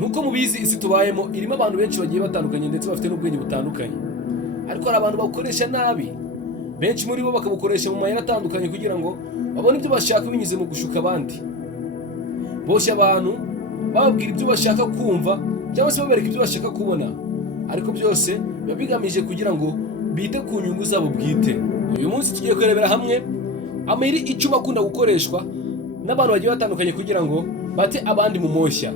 Nkuko mubizi isi tubayemo irimo abantu benshi bagiye batandukanye ndetse bafite n'ubwenge butandukanye, ariko hari abantu bakoresha nabi. Benshi muri bo bakabukoresha mu mayeri atandukanye kugira ngo babone ibyo bashaka binyuze mu gushuka abandi. Boshya abantu bababwira ibyo bashaka kumva cyangwa se babereka ibyo bashaka kubona, ariko byose biba bigamije kugira ngo bite ku nyungu zabo bwite. Uyu munsi tugiye kurebera hamwe amayeri icumi akunda gukoreshwa n'abantu bagiye batandukanye kugira ngo bate abandi mu moshya.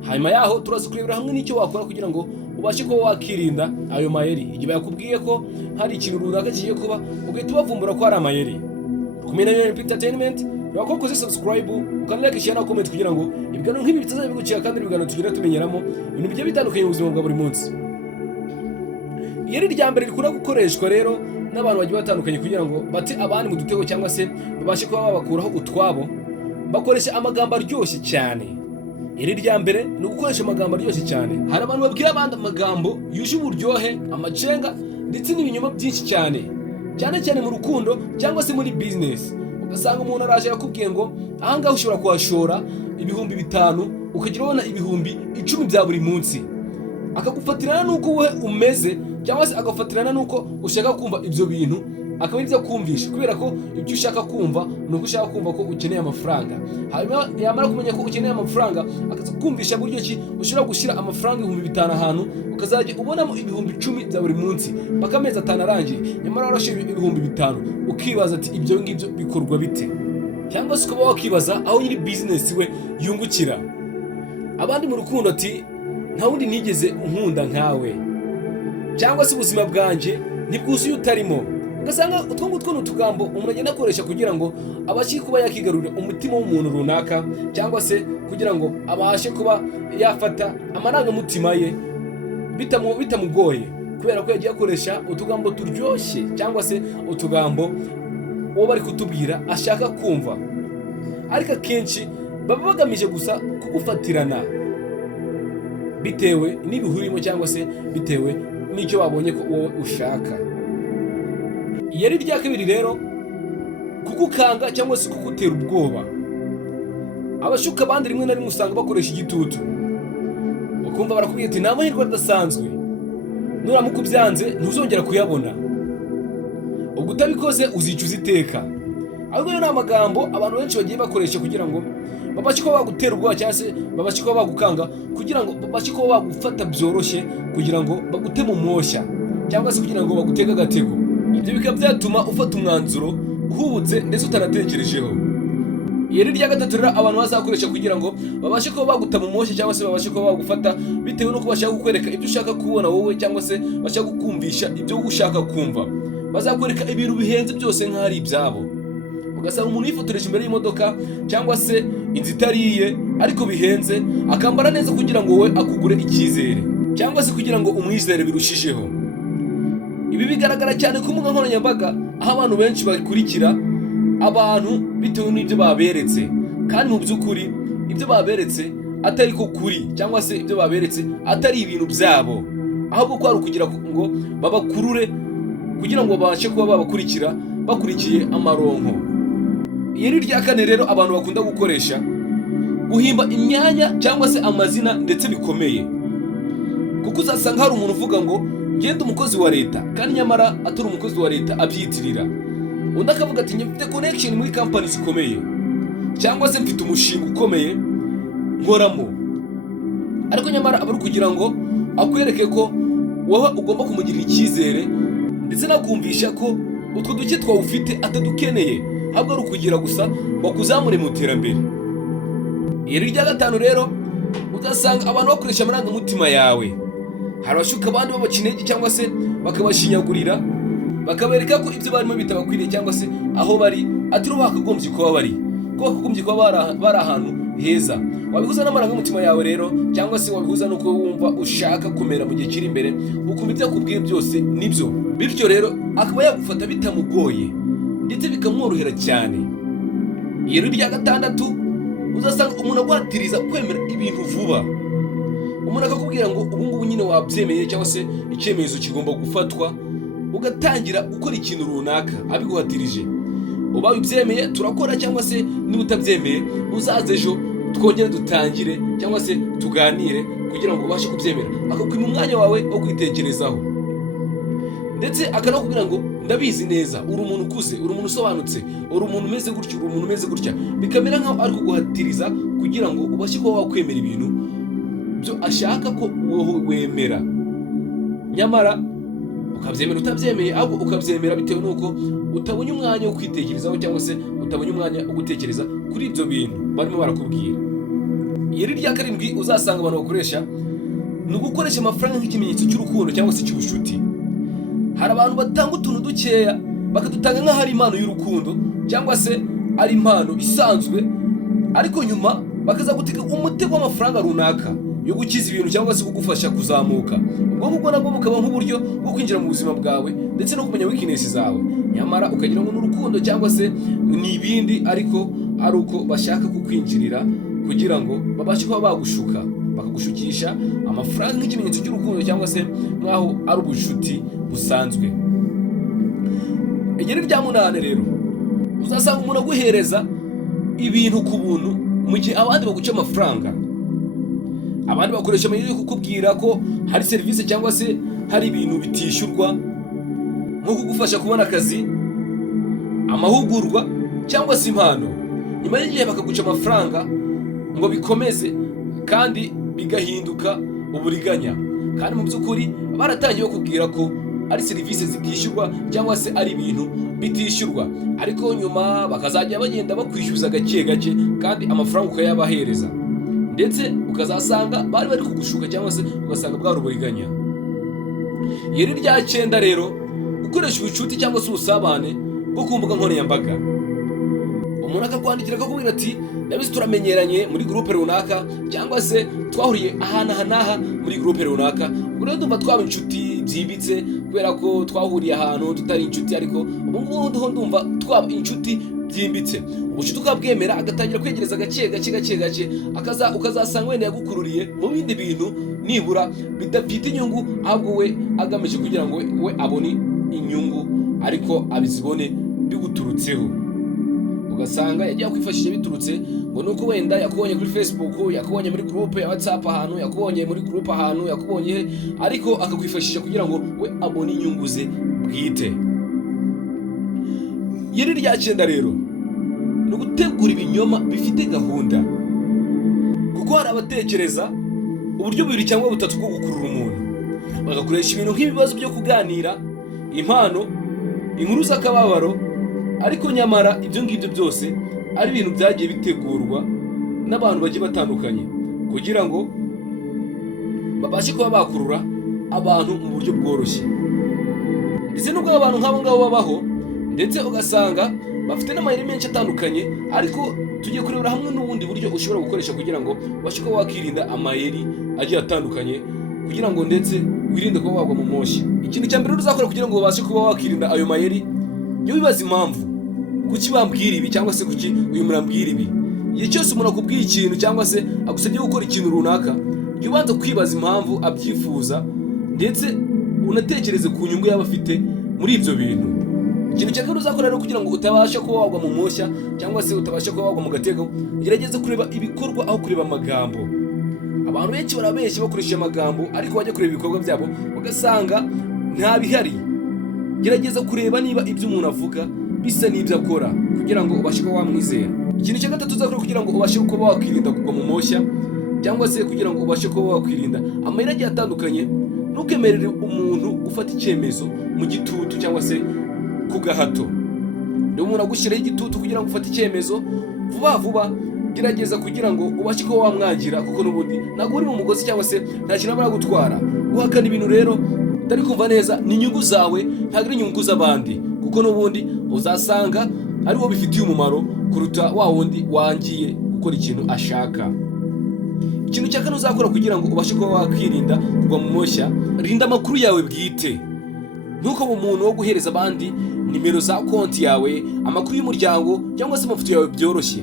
Hanyuma yaho turaza kurebera hamwe n'icyo wakora kugira ngo ubashe kuba wakirinda ayo mayeri. Igihe bakubwiye ko hari ikintu runaka kigiye kuba, ugahita ubavumbura ko hari amayeri. Kumenya rero entertainment, wakoze subscribe, ukanlike, share na comment kugira ngo ibiganiro nk'ibi bitazabigucika kandi ibiganiro tugira tumenyeramo ibintu bigiye bitandukanye mu buzima bwa buri munsi. Iyeri rya mbere rikunda gukoreshwa rero n'abantu bagiye batandukanye kugira ngo bate abandi mu dutego cyangwa se babashe kuba babakuraho utwabo, bakoresha amagambo aryoshye cyane. Iri rya mbere ni ugukoresha amagambo aryoshye cyane. Hari abantu babwira abandi amagambo yuje uburyohe, amacenga ndetse n'ibinyoma byinshi cyane cyane mu rukundo cyangwa se muri business. Ugasanga umuntu araje yakubwiye ngo ahangaha ushobora kuhashora ibihumbi 5 ukagira ubona ibihumbi 10 bya buri munsi, akagufatirana n'uko wowe umeze cyangwa se agafatirana n'uko ushaka kumva ibyo bintu, akaba ibyo kumvisha kubera ko ibyo ushaka kumva nuko ushaka kumva ko ukeneye amafaranga. Hanyuma yamara kumenya ko ukeneye amafaranga akaza kumvisha buryo ki ushobora gushira amafaranga 5,000 ahantu ukazajya ubonamo ibihumbi 10 bya buri munsi bakamezi 5 arangiye, nyamara warashira ibihumbi 5. Ukibaza ati ibyo ngibyo bikorwa bite? Cyangwa se ukaba wakibaza aho nyiri business we yungukira. Abandi mu rukundo ati nta wundi nigeze nkunda nkawe, cyangwa se ubuzima bwanje ntibwuzuye utarimo. Ugasanga utwo ngutwo n'utugambo umuntu agenda akoresha kugira ngo abashe kuba yakigarurira umutima w'umuntu runaka, cyangwa se kugira ngo abashe kuba yafata amarangamutima ye bitamugoye, kubera ko yagiye akoresha utugambo turyoshye cyangwa se utugambo uwo bari kutubwira ashaka kumva, ariko akenshi baba bagamije gusa kugufatirana bitewe n'ibihurimo cyangwa se bitewe n'icyo babonye ko wowe ushaka. Iyeri rya kabiri rero, kugukanga cyangwa se kugutera ubwoba. Abashuka abandi rimwe na rimwe usanga bakoresha igitutu, ukumva barakubwira ati nta mahirwe adasanzwe, nuramuka ubyanze ntuzongera kuyabona, ubwo utabikoze uzicuza iteka. Ahubwo ni amagambo abantu benshi bagiye bakoresha kugira ngo babashe kuba bagutera ubwoba cyangwa se babashe kuba bagukanga, kugira ngo babashe kuba bagufata byoroshye, kugira ngo bagute mu moshya cyangwa se kugira ngo bagutege agatego. Ibyo bikaba byatuma ufata umwanzuro uhubutse ndetse utanatekerejeho. Iyeri rya gatatu rero abantu bazakoresha kugira ngo babashe kuba baguta mu moshya cyangwa se babashe kuba bagufata bitewe nuko bashaka kukwereka ibyo ushaka kubona wowe, cyangwa se bashaka kukumvisha ibyo ushaka kumva. Bazakwereka ibintu bihenze byose nk'ari ibyabo. Ugasanga umuntu yifotoreje imbere y'imodoka cyangwa se inzu itariye ariko bihenze, akambara neza kugira ngo wowe akugure icyizere cyangwa se kugira ngo umwizere birushijeho. Ibi bigaragara cyane ku mbuga nkoranyambaga, aho abantu benshi bakurikira abantu bitewe n'ibyo baberetse, kandi mu by'ukuri ibyo baberetse atari ko kuri, cyangwa se ibyo baberetse atari ibintu byabo, ahubwo ko ari ukugira ngo babakurure kugira ngo babashe kuba babakurikira bakurikiye amaronko. Iyeri rya kane rero abantu bakunda gukoresha, guhimba imyanya cyangwa se amazina ndetse bikomeye. Kuko uzasanga hari umuntu uvuga ngo ngende umukozi wa leta, kandi nyamara atari umukozi wa leta abyitirira. Undi akavuga ati mfite connection muri company zikomeye, cyangwa se mfite umushinga ukomeye nkoramo, ariko nyamara aba ari kugira ngo akwereke ko wowe ugomba kumugirira icyizere ndetse nakumvisha ko utwo duke twawufite atadukeneye, ahubwo ari ukugira gusa bakuzamure mu iterambere. Iyeri rya gatanu rero, uzasanga abantu bakoresha amarangamutima yawe. Hari abashuka abandi babacinege cyangwa se bakabashinyagurira, bakabereka ko ibyo barimo bitabakwiriye cyangwa se aho bari atari bakagombye kuba bari, ko bakagombye kuba bari ahantu heza. Wabihuza n'amarangamutima yawe rero, cyangwa se wabihuza nuko wumva ushaka kumera mu gihe kiri imbere, ukumva ibyo akubwiye byose nibyo, bityo rero akaba yagufata bitamugoye ndetse bikamworohera cyane. Iyeri rya gatandatu, uzasanga umuntu agwatiriza kwemera ibintu vuba. Umuntu akakubwira ngo ubu ngubu nyine wabyemeye cyangwa se icyemezo kigomba gufatwa, ugatangira gukora ikintu runaka abiguhatirije. Ubaye ubyemeye turakora, cyangwa se niba utabyemeye uzaze ejo twongere dutangire cyangwa se tuganire kugira ngo ubashe kubyemera, akakwima umwanya wawe wo kwitekerezaho, ndetse akanakubwira ngo ndabizi neza, uri umuntu ukuze, uri umuntu usobanutse, uri umuntu umeze gutya, uri umuntu umeze gutya, bikamera nkaho ari kuguhatiriza kugira ngo ubashe kuba wakwemera ibintu byo ashaka ko wowe wemera, nyamara ukabyemera utabyemeye, ahubwo ukabyemera bitewe n'uko utabonye umwanya wo kwitekerezaho cyangwa se utabonye umwanya wo gutekereza kuri ibyo bintu barimo barakubwira. Iri rya karindwi uzasanga abantu bakoresha ni ugukoresha amafaranga nk'ikimenyetso cy'urukundo cyangwa se cy'ubucuti. Hari abantu batanga utuntu dukeya bakadutanga nk'aho ari impano y'urukundo cyangwa se ari impano isanzwe, ariko nyuma bakazagutega umutego w'amafaranga runaka yo gukiza ibintu cyangwa se kugufasha kuzamuka. Ubwo ngubwo nabwo bukaba nk'uburyo bwo kwinjira mu buzima bwawe ndetse no kumenya weakness zawe, nyamara ukagira ngo ni urukundo cyangwa se ni ibindi, ariko ari uko bashaka kukwinjirira kugira ngo babashe kuba bagushuka, bakagushukisha amafaranga nk'ikimenyetso cy'urukundo cyangwa se nk'aho ari ubucuti busanzwe. Igeri rya 8 rero uzasanga umuntu aguhereza ibintu ku buntu mu gihe abandi baguca amafaranga. Abandi bakoresha amayeri yo kukubwira ko hari serivisi cyangwa se hari ibintu bitishyurwa nko kugufasha kubona akazi, amahugurwa cyangwa se impano. Nyuma y'igihe bakaguca amafaranga ngo bikomeze kandi bigahinduka uburiganya, kandi mu by'ukuri baratangiye kubwira ko ari serivisi zitishyurwa cyangwa se ari ibintu bitishyurwa, ariko nyuma bakazajya bagenda bakwishyuza gake gake kandi amafaranga ukayabahereza, ndetse ukazasanga bari kugushuka cyangwa se ugasanga bwari uburiganya. Iri rya 9 rero gukoresha ubucuti cyangwa se ubusabane bwo ku mbuga nkoranyambaga. Umuntu akakwandikira akakubwira ati ndabizi turamenyeranye muri groupe runaka cyangwa se twahuriye aha muri groupe runaka, ubwo rero ndumva twaba inshuti byimbitse kubera ko twahuriye ahantu tutari inshuti, ariko ubu ngubu ndumva twaba inshuti byimbitse. Ubucuti ukabwemera agatangira kwegereza gake ukazasanga wenda yagukururiye mu bindi bintu nibura bidafite inyungu, ahubwo we agamije kugira ngo we abone inyungu ariko abizibone biguturutseho. Ugasanga yagiye kwifashisha biturutse ngo nuko wenda yakubonye kuri Facebook, yakubonye muri groupe ya WhatsApp ahantu, yakubonye muri groupe ahantu, yakubonye, ariko akakwifashisha kugira ngo we abone inyungu ze bwite. Iri rya 9 rero ni ugutegura ibinyoma bifite gahunda, kuko hari abatekereza uburyo bubiri cyangwa butatu bwo gukurura umuntu. Bagakoresha ibintu nk'ibibazo byo kuganira, impano, inkuru z'akababaro, ariko nyamara ibyo ngibyo byose ari ibintu byagiye bitegurwa n'abantu bagiye batandukanye kugira ngo babashe kuba bakurura abantu mu buryo bworoshye. Ndetse nubwo abantu nk'abo ngabo babaho, ndetse ugasanga bafite n'amayeri menshi atandukanye, ariko tugiye kurebera hamwe n'ubundi buryo ushobora gukoresha kugira ngo ubashe kuba wakirinda amayeri agiye atandukanye, kugira ngo ndetse wirinde kuba wagwa mu moshya. Ikintu cya mbere uzakora kugira ngo ubashe kuba wakirinda ayo mayeri, yo bibaza impamvu kuki bambwira ibi cyangwa se kuki uyu murambwira ibi. Igihe cyose umuntu akubwiye ikintu cyangwa se agusabye gukora ikintu runaka, jya ubanza kwibaza impamvu abyifuza, ndetse unatekereze ku nyungu yaba afite muri ibyo bintu. Ikintu cya kabiri uzakora rero kugira ngo utabasha kuba wagwa mu moshya cyangwa se utabasha kuba wagwa mu gatego, gerageza kureba ibikorwa aho kureba amagambo. Abantu benshi barabeshya bakoresha amagambo, ariko bajya kureba ibikorwa byabo ugasanga nta bihari. Gerageza kureba niba ibyo umuntu avuga bisa n'ibyo akora kugira ngo ubashe kuba wamwizera. Ikintu cya gatatu uzakora kugira ngo ubashe kuba wakwirinda kugwa mu moshya cyangwa se kugira ngo ubashe kuba wakwirinda amayeri agiye atandukanye, ntukemerere umuntu ufata icyemezo mu gitutu cyangwa se ku gahato. Niba umuntu agushyiraho igitutu kugira ngo ufate icyemezo vuba, gerageza kugira ngo ubashe kuba wamwangira, kuko n'ubundi ntabwo uri mu mugozi cyangwa se nta kintu aba gutwara. Guhakana ibintu rero utari kumva neza ni inyungu zawe, ntabwo ari inyungu z'abandi, kuko n'ubundi uzasanga ari wo bifitiye umumaro kuruta wa wundi wangiye gukora ikintu ashaka. Ikintu cya kane uzakora kugira ngo ubashe kuba wakwirinda kugwa mu moshya, rinda amakuru yawe bwite. Ntukabe umuntu wo guhereza abandi nimero za konti yawe, amakuru y'umuryango cyangwa se amafoto yawe byoroshye,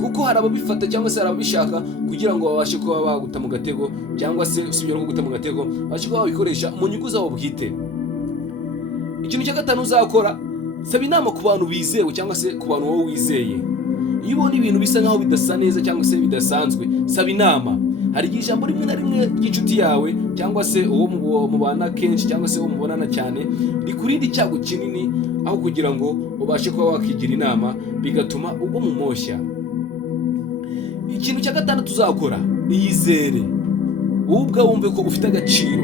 kuko hari ababifata cyangwa se hari ababishaka kugira ngo babashe kuba baguta mu gatego, cyangwa se usibye no kuguta mu gatego babashe kuba babikoresha mu nyungu zabo bwite. Ikintu cya gatanu uzakora, saba inama ku bantu bizewe cyangwa se ku bantu wowe wizeye. iyo ubona ibintu bisa nkaho bidasa neza cyangwa se bidasanzwe, saba inama. Hari igihe ijambo rimwe na rimwe ry'inshuti yawe cyangwa se uwo mubana kenshi cyangwa se uwo mubonana cyane rikurinda icyago kinini, aho kugira ngo ubashe kuba wakigira inama bigatuma ugwa mu moshya. Ikintu cya gatandatu uzakora, iyizere. Wowe ubwawe wumve ko ufite agaciro.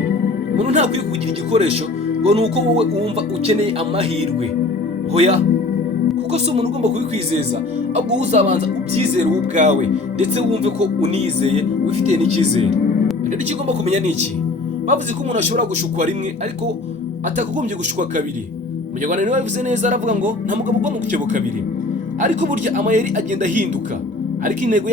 Umuntu ntakwiye kugira igikoresho ngo ni uko wowe wumva ukeneye amahirwe. Hoya, kuko si umuntu ugomba kubikwizeza, ahubwo uzabanza ubyizere wowe ubwawe ndetse wumve ko unizeye wifitiye n'icyizere. Rero icyo ugomba kumenya ni iki? Bavuze ko umuntu ashobora gushukwa rimwe ariko atakagombye gushukwa kabiri. Umunyarwanda niwe yabivuze neza, aravuga ngo nta mugabo ugomba gukebo kabiri. Ariko burya amayeri agenda ahinduka, ariko intego